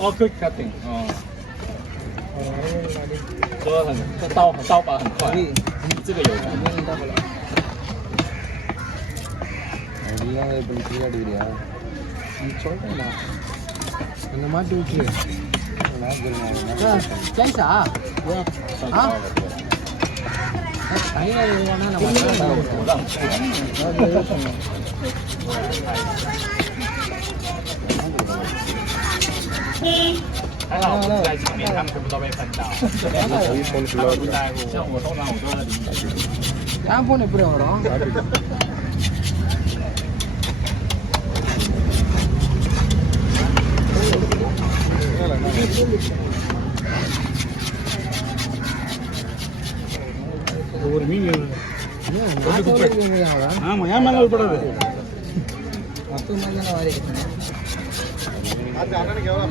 哦，quick cutting，哦，说刀把很快，这个有的。你要不你要对呀？你சொல்றேன் அந்த மாட்டி விட்டு ஸ்லைஸா ஆ தனியா வேணா நம்ம还好我在前面，他们全部都被喷到。像我通常我都在里面。என் போன் எப்படி வரும் ஒரு மீன் ஆமா ஏன் மேல விடப்படாது மொத்தம் தானே வாரிக்கிட்டேன் அண்ணனுக்கு எவ்வளோ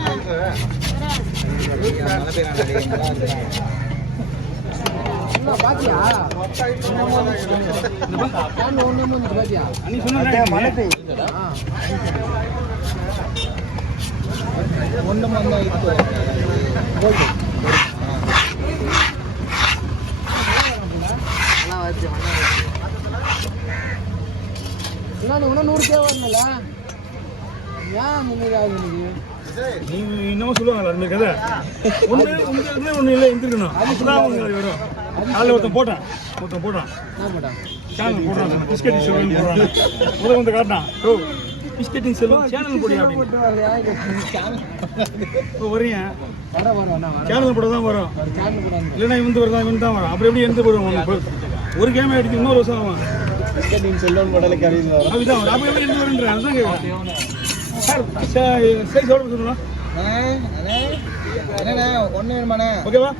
பாத்தியா பாத்தியா நீ சொன்ன மழை ஒன்று மந்த நான் இன்னும் 100 தேவை வரல ஏன் முன்னூறு ஆகுது நீ என்னமோ சொல்லுவாங்க அது மாதிரி கதை ஒன்று இல்லை இருந்துருக்கணும் அதுதான் அவங்க வரும் அதில் ஒருத்தன் போட்டான் சேனல் போடுறான் பிஸ்கெட்டிங் செல்வன் போடுறான் முதல் வந்து காட்டினான் ஓ பிஸ்கெட்டிங் செல்வன் சேனல் போடியா இப்போ வரீங்க சேனல் போட தான் வரும் இல்லைன்னா இவன் தான் வரும் அப்புறம் எப்படி எந்த போடுவான் ஒரு கேமை எடுத்து இன்னொரு வருஷம் ஆகும் பிஸ்கெட்டிங் செல்வன் போடல அதுதான் வரும் அப்போ எப்படி எந்த வருன்றேன் அதுதான் கேட்குறேன் சார் சைஸ் எவ்வளோ சொல்லணும் என்னண்ணே ஒன்று வேணுமாண்ணே ஓகேவா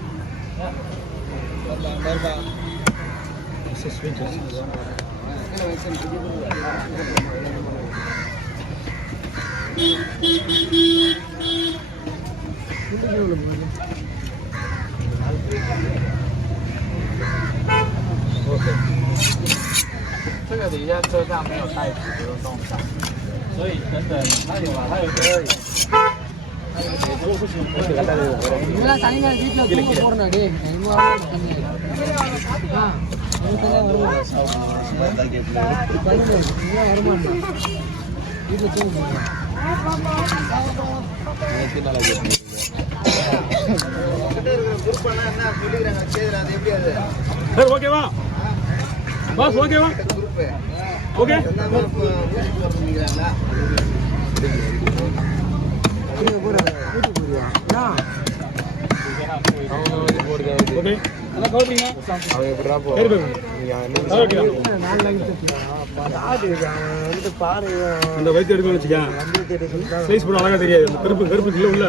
这个底下车上没有袋子，就弄上。所以等等，它有啊，它有个。இதெல்லாம் தனியாக வீட்டில் தூங்க போகிறேன் டே வருமானம் வீட்டில் தூங்க சார் ஓகேவா பாஸ் ஓகேவா ஓகே ஓகே அதான் கவுட்டிங்க அவன் எப்படா போ அந்த வயிற்று எடுக்கணும்னு வச்சுக்கேன் சைஸ் போட அழகா தெரியாது அந்த கருப்பு இல்லை உள்ள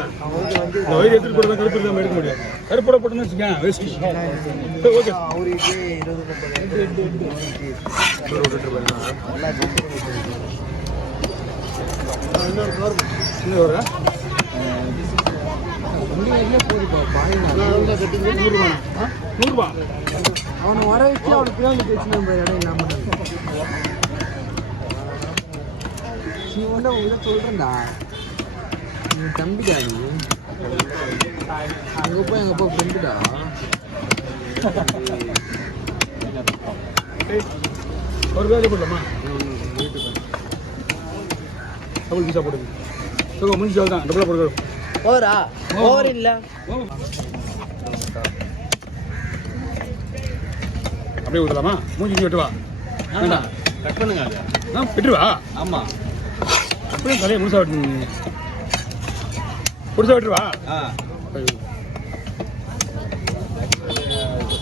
அந்த வயிறு எடுத்துட்டு போட கருப்பு இல்லாமல் எடுக்க முடியாது கருப்போட போட்டோம்னு வச்சுக்கேன் வேஸ்ட் ஓகே இன்னும் வர நூறுபா அவனை வர வச்சு அவனுக்கு தான் பிரச்சனை இடம் இல்லாம நீ ஒன்று உங்க சொல்றேன்டா நீ தம்பிடா நீ அங்கே போய் எங்கள் அப்பா ஃப்ரெண்டுடா ஒரு வேலை போடலாமா டபுள் பீஸா போடுங்க சரி முடிஞ்சு தான் டபுளாக போடுங்க ஓவரா ஓவர் இல்லை அப்படியே ஊற்றலாமா மூஞ்சி வெட்டுவா வேண்டாம் கட் பண்ணுங்க ஆ வெட்டுவா ஆமாம் அப்படியே தலையை முழுசா வெட்டு புதுசாக வெட்டுவா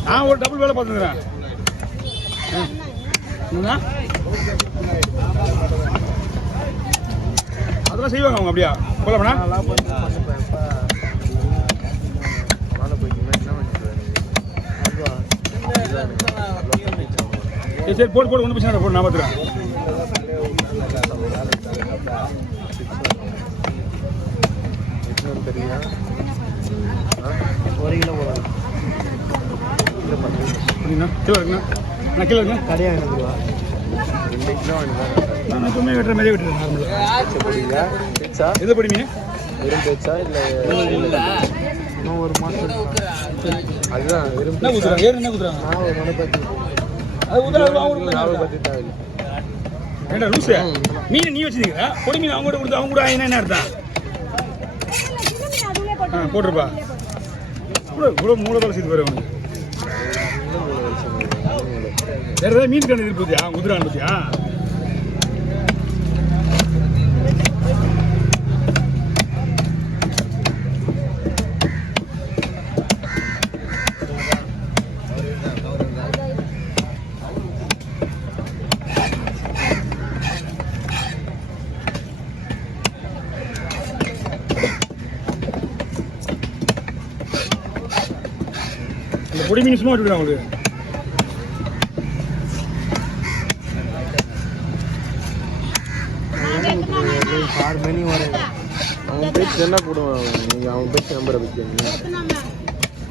நான் ஒரு டபுள் வேலை பார்த்துக்கிறேன் அதெல்லாம் செய்வாங்க அவங்க அப்படியா போலாமண்ணா சரி போடு ஒன்றும் பிரச்சனை போடு நான் பார்த்துக்கிறேன் ஒரு கிலோ போடலாம் கிலோ இருக்குண்ணா நான் கிலோ இருக்குண்ணா கடையாக எனக்கு 2 கிலோ நான் எப்பவுமே வெட்டுற மாதிரியே வெட்டுறேன் நார்மலாக எது எது படிமீங்க வெறும் பேச்சா இல்லை இன்னும் ஒரு மாதம் அதுதான் வெறும் என்ன குத்துறாங்க ஏறு என்ன குத்துறாங்க நான் ஒரு மனப்பத்தி அது குத்துறாங்க ஞாபகம் பற்றி தேவையில்லை ஏண்டா லூசு மீன் நீ வச்சுருக்கீங்க பொடி மீன் அவங்க கூட கொடுத்து அவங்க கூட என்ன அர்த்தம் போட்டிருப்பா இவ்வளோ மூளை வேலை செய்து வரும் வேற ஏதாவது மீன் கண்டு இருப்பதியா குதிரான் பத்தியா அந்த பொடி மீன் சும்மா விட்டுவிடுறான் உங்களுக்கு 6 மணி வரை அவன் பேச்சு என்ன போடுவான் நீங்கள் அவன் பேச்சு நம்பரை பற்றி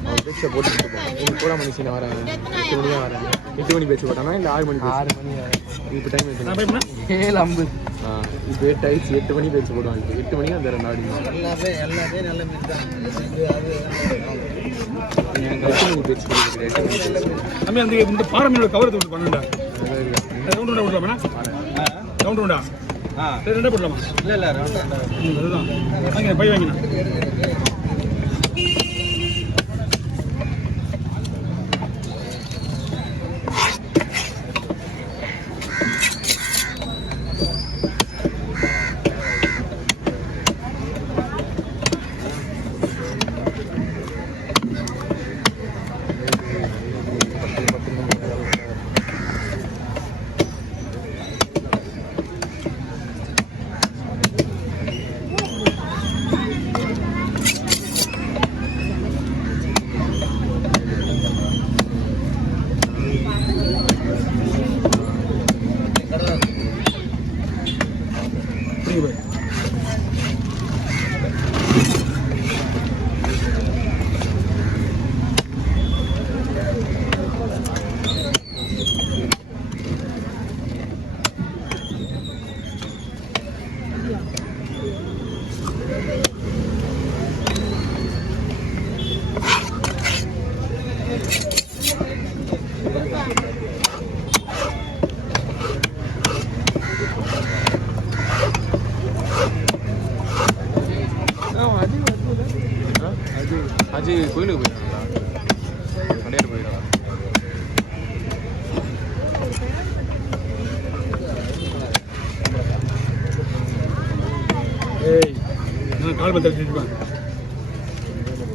அவன் பேச்சை போட்டுட்டு போவான் கூட மணி நான் வரேன் 8 மணி தான் வரேன் 8 மணி பேச்சு போட்டானா இல்லை 6 மணி 6 மணி இப்போ டைம் எடுத்து 7:50 இப்போ 8 ஆயிடுச்சு 8 மணி பேச்சு போடுவான் இப்போ 8 மணி அந்த 2 நாடு எல்லாமே நல்ல மீன் தான் பேச்சு தம்பி அந்த இந்த பாறை மீனோட கவரத்தை விட்டு பண்ணுண்டா ரவுண்ட் ரவுண்டா விடலாமா ரவுண்ட் ரவுண்டா சரி ரெண்டே போடலாமா இல்லை அதுதான் வாங்க பை வாங்கினா அஜி கோயிலுக்கு போயிட்டாங்களா கடையாடு போயிடலாம் ஏய் நான் கால் பண்ணி தடுத்துட்டு